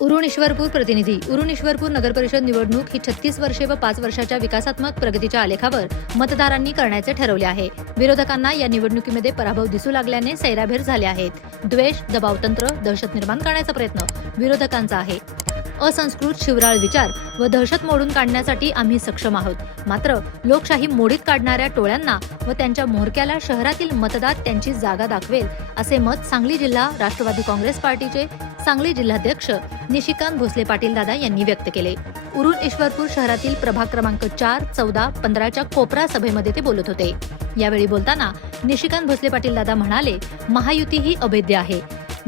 उरण ईश्वरपूर प्रतिनिधी. उरण ईश्वरपूर नगरपरिषद निवडणूक ही 36 वर्षे व 5 वर्षाच्या विकासात्मक प्रगतीच्या आलेखावर मतदारांनी करण्याचे ठरवले आहे. विरोधकांना या निवडणुकीमध्ये पराभव दिसू लागल्याने सैराभेर झाले आहेत. द्वेष, दबावतंत्र, दहशत निर्माण करण्याचा प्रयत्न विरोधकांचा आहे. असंस्कृत शिवराळ विचार व दहशत मोडून काढण्यासाठी आम्ही सक्षम आहोत. मात्र लोकशाही मोडीत काढणाऱ्या टोळ्यांना व त्यांच्या म्होरक्याला शहरातील मतदार त्यांची जागा दाखवेल, असे मत सांगली जिल्हा राष्ट्रवादी काँग्रेस पार्टीचे सांगली जिल्हाध्यक्ष निशिकांत भोसले पाटील दादा यांनी व्यक्त केले. उरण ईश्वरपूर शहरातील प्रभाग क्रमांक 4, 14, 15च्या कोपरा सभेमध्ये ते बोलत होते. यावेळी बोलताना निशिकांत भोसले पाटील दादा म्हणाले, महायुती ही अभेद्य आहे.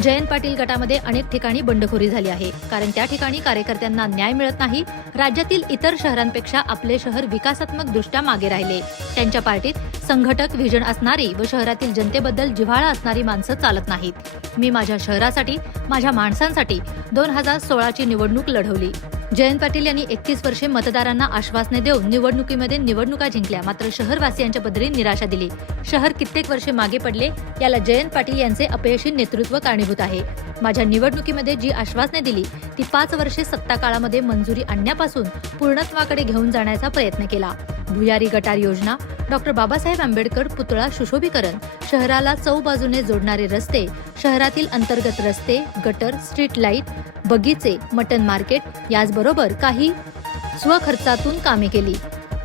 जयंत पाटील गटामध्ये अनेक ठिकाणी बंडखोरी झाली आहे, कारण त्या ठिकाणी कार्यकर्त्यांना न्याय मिळत नाही. राज्यातील इतर शहरांपेक्षा आपले शहर विकासात्मक दृष्ट्या मागे राहिले. त्यांच्या पार्टीत संघटक व्हिजन असणारी व शहरातील जनतेबद्दल जिव्हाळा असणारी माणसं चालत नाहीत. मी माझ्या शहरासाठी, माझ्या माणसांसाठी 2016ची निवडणूक लढवली. जयंत पाटील यांनी 31 वर्षे मतदारांना आश्वासने देऊन निवडणुकीमध्ये निवडणुका जिंकल्या, मात्र शहरवासियांच्या पदरी निराशा दिली. शहर कित्येक वर्षे मागे पडले, याला जयंत पाटील यांचे अपयशी नेतृत्व कारणीभूत आहे. माझ्या निवडणुकीमध्ये जी आश्वासने दिली ती 5 वर्षे सत्ता काळामध्ये मंजुरी आणण्यापासून पूर्णत्वाकडे घेऊन जाण्याचा प्रयत्न केला. भुयारी गटार योजना, डॉक्टर बाबासाहेब आंबेडकर पुतळा सुशोभीकरण, शहराला चौबाजूने जोडणारे रस्ते, शहरातील अंतर्गत रस्ते, गटर, स्ट्रीट लाईट, बगीचे, मटन मार्केट, याचबरोबर काही स्वखर्चातून कामे केली.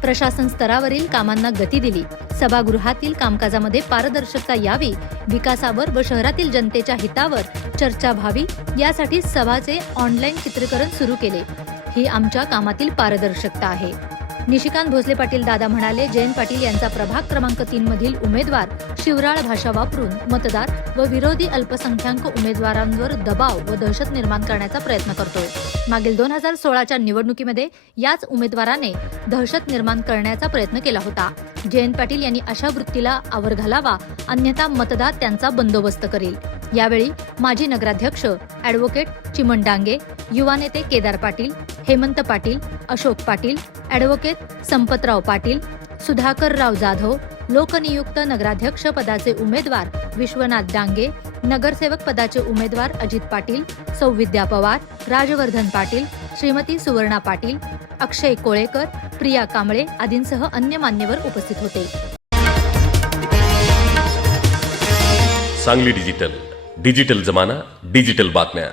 प्रशासन स्तरावरील कामांना गती दिली. सभागृहातील कामकाजामध्ये पारदर्शकता यावी, विकासावर व शहरातील जनतेच्या हितावर चर्चा व्हावी, यासाठी सभाचे ऑनलाईन चित्रीकरण सुरू केले. ही आमच्या कामातील पारदर्शकता आहे. निशिकांत भोसले पाटील दादा म्हणाले, जयंत पाटील यांचा प्रभाग क्रमांक 3 मधील उमेदवार शिवराळ भाषा वापरून मतदार व विरोधी अल्पसंख्याक उमेदवारांवर दबाव व दहशत निर्माण करण्याचा प्रयत्न करतोय. मागील 2016च्या निवडणुकीमध्ये याच उमेदवाराने दहशत निर्माण करण्याचा प्रयत्न केला होता. जयंत पाटील यांनी अशा वृत्तीला आवर घालावा, अन्यथा मतदार त्यांचा बंदोबस्त करेल. यावेळी माजी नगराध्यक्ष ॲडव्होकेट चिमण डांगे, युवा नेते केदार पाटील, हेमंत पाटील, अशोक पाटील, ॲडव्होकेट संपतराव पाटील, सुधाकरराव जाधव, लोकनियुक्त नगराध्यक्ष पदाचे उमेदवार विश्वनाथ डांगे, नगरसेवक पदाचे उमेदवार अजित पाटील, सौविद्या पवार, राजवर्धन पाटील, श्रीमती सुवर्णा पाटील, अक्षय कोळेकर, प्रिया कांबळे आदींसह अन्य मान्यवर उपस्थित होते. सांगली डिजिटल जमाना, डिजिटल बातम्या.